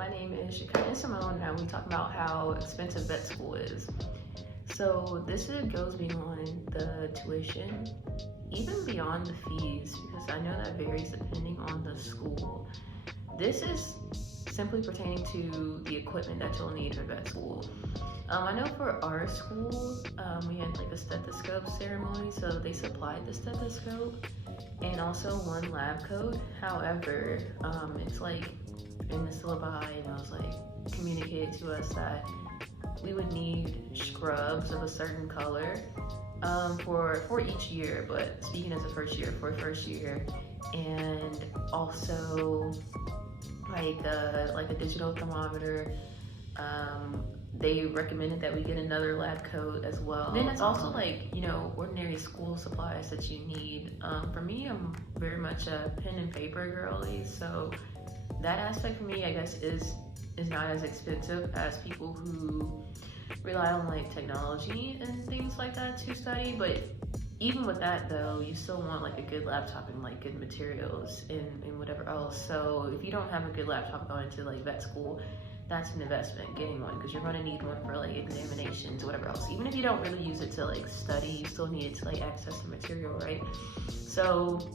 My name is Shakina Simone, and we talk about how expensive vet school is. So this goes beyond the tuition, even beyond the fees, because I know that varies depending on the school. This is simply pertaining to the equipment that you'll need for vet school. I know for our school, we had like a stethoscope ceremony, so they supplied the stethoscope and also one lab coat. However, it's like in the syllabi, and it was like communicated to us that we would need scrubs of a certain color for each year, but speaking as a first year, for first year, and also like a digital thermometer. They recommended that we get another lab coat as well. Then it's also like, ordinary school supplies that you need. For me, I'm very much a pen and paper girly, so that aspect for me, I guess, is not as expensive as people who rely on like technology and things like that to study. But even with that though, you still want like a good laptop and like good materials and whatever else. So if you don't have a good laptop going to like vet school, that's an investment, getting one, because you're going to need one for like examinations or whatever else. Even if you don't really use it to like study, you still need it to like access the material, right? So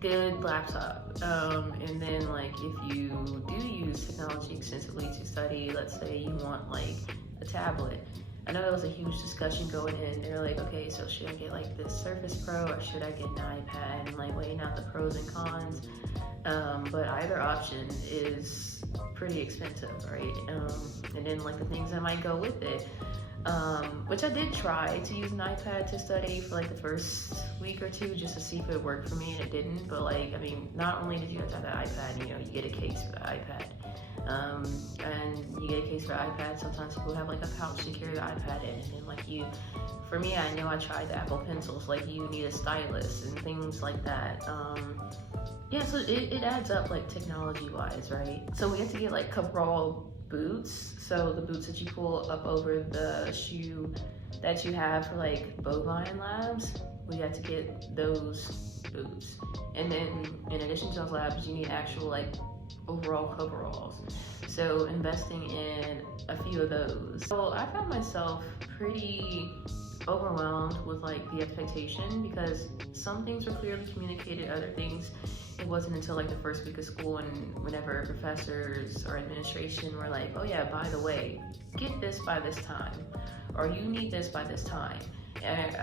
good laptop. And then like if you do use technology extensively to study, let's say you want like a tablet. I know there was a huge discussion going in. They're like, okay, so should I get like this Surface Pro or should I get an iPad, and like weighing out the pros and cons. But either option is pretty expensive, right? And then like the things that might go with it, which I did try to use an iPad to study for like the first week or two just to see if it worked for me, and it didn't. But like, I mean, not only did you have to have the iPad, you get a case for the iPad. And you get a case for iPad. Sometimes people have like a pouch to carry the iPad in, and then like for me, I know I tried the Apple Pencils, like you need a stylus and things like that. Yeah, so it adds up like technology wise, right? So we have to get like coverall boots. So the boots that you pull up over the shoe that you have for like bovine labs, we have to get those boots. And then in addition to those labs, you need actual like overall coveralls. So investing in a few of those. So I found myself pretty overwhelmed with like the expectation, because some things were clearly communicated, other things it wasn't until like the first week of school, and whenever professors or administration were like, oh yeah, by the way, get this by this time, or you need this by this time.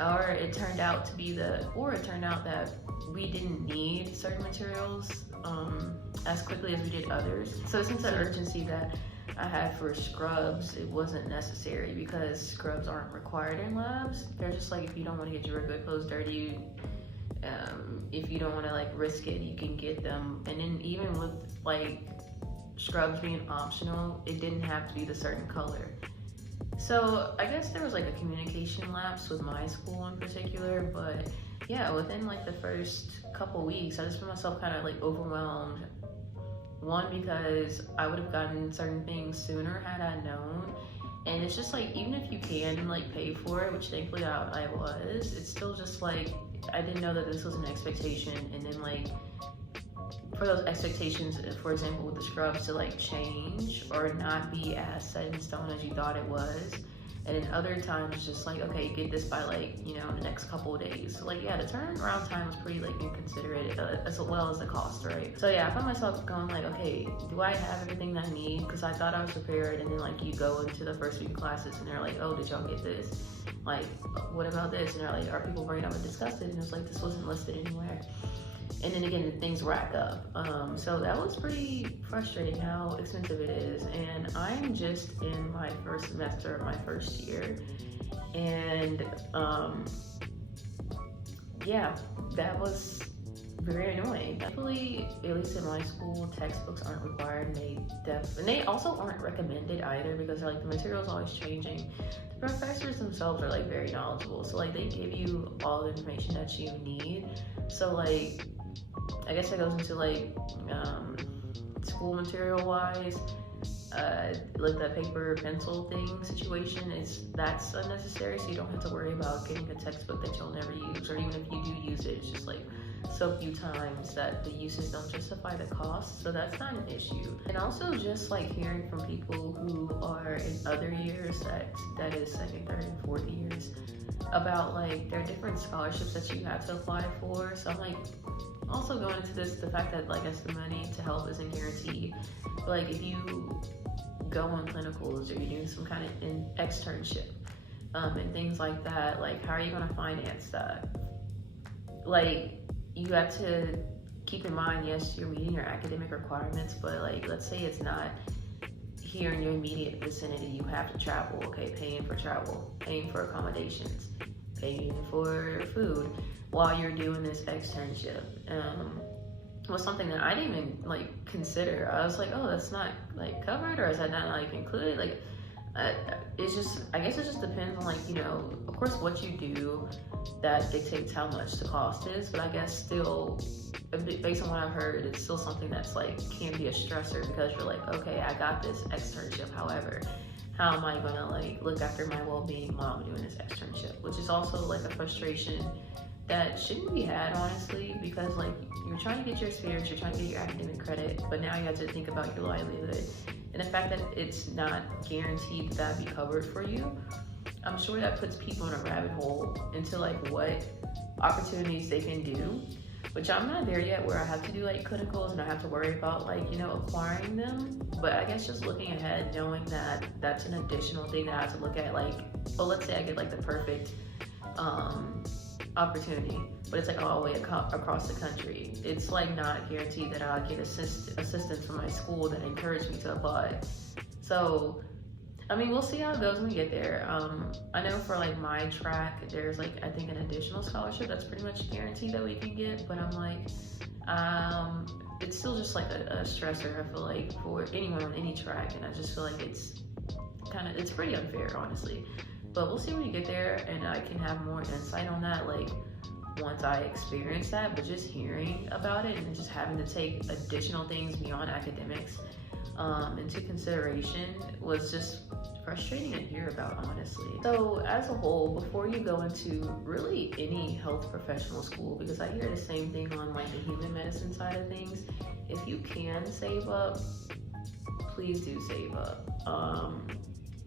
Or it turned out that we didn't need certain materials as quickly as we did others. So since the urgency that I had for scrubs, it wasn't necessary, because scrubs aren't required in labs. They're just like, if you don't want to get your regular clothes dirty, if you don't want to like risk it, you can get them. And then even with like scrubs being optional, it didn't have to be the certain color. So I guess there was like a communication lapse with my school in particular, but yeah, within like the first couple weeks, I just found myself kind of like overwhelmed. One, because I would have gotten certain things sooner had I known. And it's just like, even if you can like pay for it, which thankfully I was, it's still just like, I didn't know that this was an expectation. And then like, for those expectations, for example, with the scrubs to like change or not be as set in stone as you thought it was. And then other times, just like, okay, get this by like, the next couple of days. So like, yeah, the turnaround time was pretty like inconsiderate, as well as the cost, right? So yeah, I found myself going like, okay, do I have everything that I need? Because I thought I was prepared, and then like you go into the first week of classes and they're like, oh, did y'all get this? Like, what about this? And they're like, are people bringing up and discussed it? And it's like, this wasn't listed anywhere. And then again, things rack up. So that was pretty frustrating how expensive it is. And I'm just in my first semester of my first year. And yeah, that was very annoying. Thankfully, at least in my school, textbooks aren't required, and they also aren't recommended either, because like the material's always changing. The professors themselves are like very knowledgeable, so like they give you all the information that you need. So like, I guess that goes into like school material wise, like the paper pencil thing situation, that's unnecessary, so you don't have to worry about getting a textbook that you'll never use, or even if you do use it, it's just like so few times that the uses don't justify the cost, so that's not an issue. And also just like hearing from people who are in other years, that is second, third, and fourth years, about like there are different scholarships that you have to apply for. So I'm like also going into this, the fact that like I guess the money to help isn't guaranteed, but like if you go on clinicals or you're doing some kind of externship and things like that, like how are you going to finance that? Like you have to keep in mind, yes, you're meeting your academic requirements, but like let's say it's not here in your immediate vicinity, you have to travel. Okay, paying for travel, paying for accommodations, paying for food while you're doing this externship was something that I didn't even like consider. I was like, oh, that's not like covered, or is that not like included? Like it's just, I guess it just depends on like, you know, of course what you do that dictates how much the cost is, but I guess still based on what I've heard, it's still something that's like can be a stressor, because you're like, okay, I got this externship, however, how am I gonna like look after my well-being while I'm doing this externship? Which is also like a frustration that shouldn't be had, honestly, because like you're trying to get your experience, you're trying to get your academic credit, but now you have to think about your livelihood. And the fact that it's not guaranteed that that'd be covered for you, I'm sure that puts people in a rabbit hole into like what opportunities they can do, which I'm not there yet where I have to do like clinicals and I have to worry about like, you know, acquiring them. But I guess just looking ahead, knowing that that's an additional thing that I have to look at, like, oh, let's say I get like the perfect opportunity, but it's like all the way across the country. It's like not guaranteed that I'll get assistance from my school that encouraged me to apply. So I mean, we'll see how it goes when we get there. I know for like my track, there's like, I think an additional scholarship that's pretty much guaranteed that we can get, but I'm like, it's still just like a stressor, I feel like, for anyone on any track, and I just feel like it's pretty unfair, honestly. But we'll see when we get there, and I can have more insight on that, like, once I experience that. But just hearing about it and just having to take additional things beyond academics into consideration was just frustrating to hear about, honestly. So as a whole, before you go into really any health professional school, because I hear the same thing on like the human medicine side of things, if you can save up, please do save up.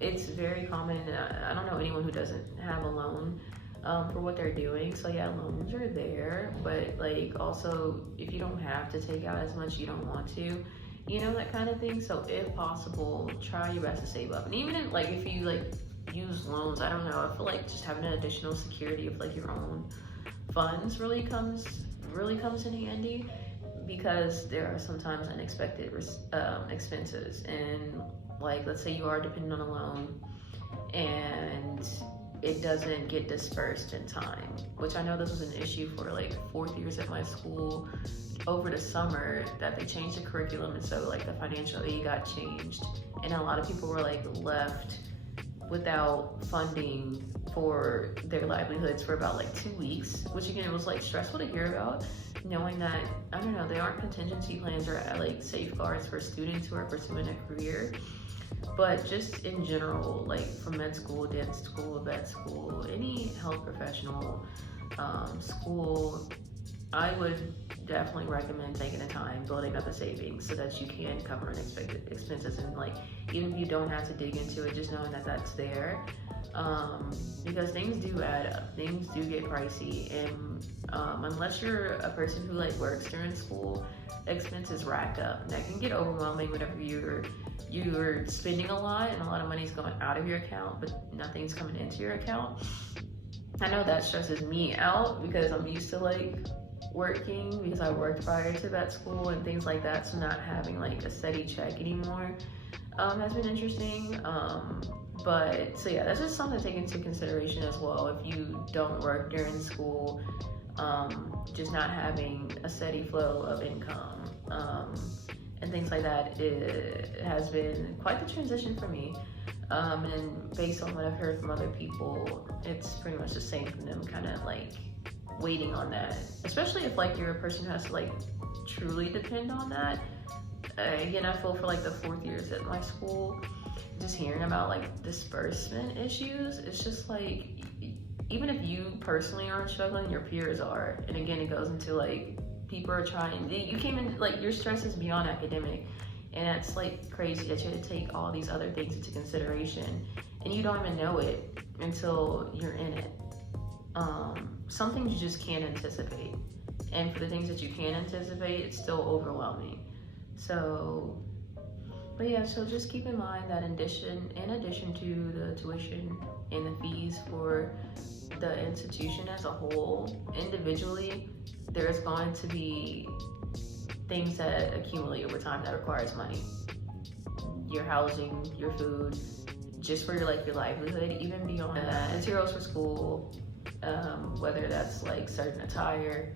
It's very common, I don't know anyone who doesn't have a loan for what they're doing. So yeah, loans are there, but like also if you don't have to take out as much, you don't want to, you know, that kind of thing. So if possible, try your best to save up. And even if you like use loans, I don't know, I feel like just having an additional security of like your own funds really comes in handy, because there are sometimes unexpected expenses. And like, let's say you are dependent on a loan and it doesn't get dispersed in time, which I know this was an issue for like fourth years at my school over the summer, that they changed the curriculum, and so like the financial aid got changed, and a lot of people were like left without funding for their livelihoods for about like 2 weeks, which again, it was like stressful to hear about, knowing that, I don't know, they aren't contingency plans or like safeguards for students who are pursuing a career. But just in general, like from med school, dentist school, vet school, any health professional school, I would definitely recommend taking the time building up a savings so that you can cover unexpected expenses. And like, even if you don't have to dig into it, just knowing that that's there, because things do add up, things do get pricey, and unless you're a person who like works during school, expenses rack up, and that can get overwhelming whenever you're spending a lot and a lot of money's going out of your account but nothing's coming into your account. I know that stresses me out because I'm used to like working, because I worked prior to that school and things like that, so not having like a steady check anymore has been interesting. But so yeah, that's just something to take into consideration as well. If you don't work during school, just not having a steady flow of income and things like that, it has been quite the transition for me. And based on what I've heard from other people, it's pretty much the same for them, kind of like waiting on that, especially if like you're a person who has to like truly depend on that. Again, I feel for like the fourth years at my school, just hearing about like disbursement issues, it's just like even if you personally aren't struggling, your peers are. And again, it goes into like, people are trying, you came in, like your stress is beyond academic. And that's like crazy that you have to take all these other things into consideration and you don't even know it until you're in it. Some things you just can't anticipate. And for the things that you can anticipate, it's still overwhelming. So, but yeah, so just keep in mind that in addition to the tuition and the fees for the institution as a whole, individually, there's going to be things that accumulate over time that requires money. Your housing, your food, just for your livelihood, even beyond that, materials for school, whether that's like certain attire,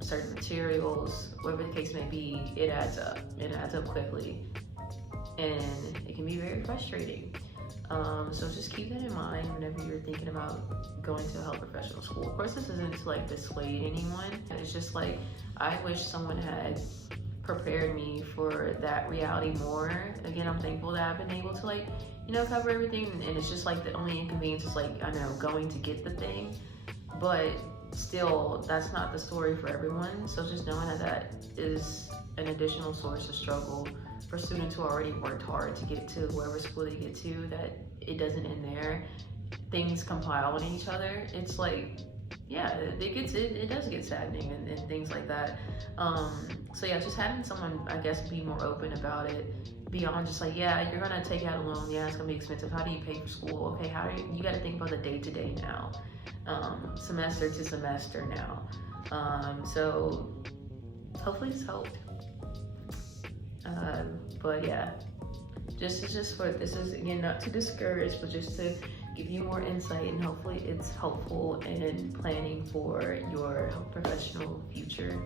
certain materials, whatever the case may be, it adds up. It adds up quickly, and it can be very frustrating. So just keep that in mind whenever you're thinking about going to a health professional school. Of course, this isn't to like dissuade anyone. It's just like, I wish someone had prepared me for that reality more. Again, I'm thankful that I've been able to like, you know, cover everything, and it's just like the only inconvenience is like, I know, going to get the thing, but still, that's not the story for everyone. So just knowing that that is an additional source of struggle for students who already worked hard to get to wherever school they get to, that it doesn't end there. Things compile on each other. It's like, yeah, it does get saddening and things like that. So yeah, just having someone, I guess, be more open about it, beyond just like, yeah, you're gonna take out a loan, yeah, it's gonna be expensive. How do you pay for school? Okay, how do you gotta think about the day-to-day now, semester to semester now. So hopefully this helped. But yeah, this is again, not to discourage, but just to give you more insight, and hopefully it's helpful in planning for your health professional future.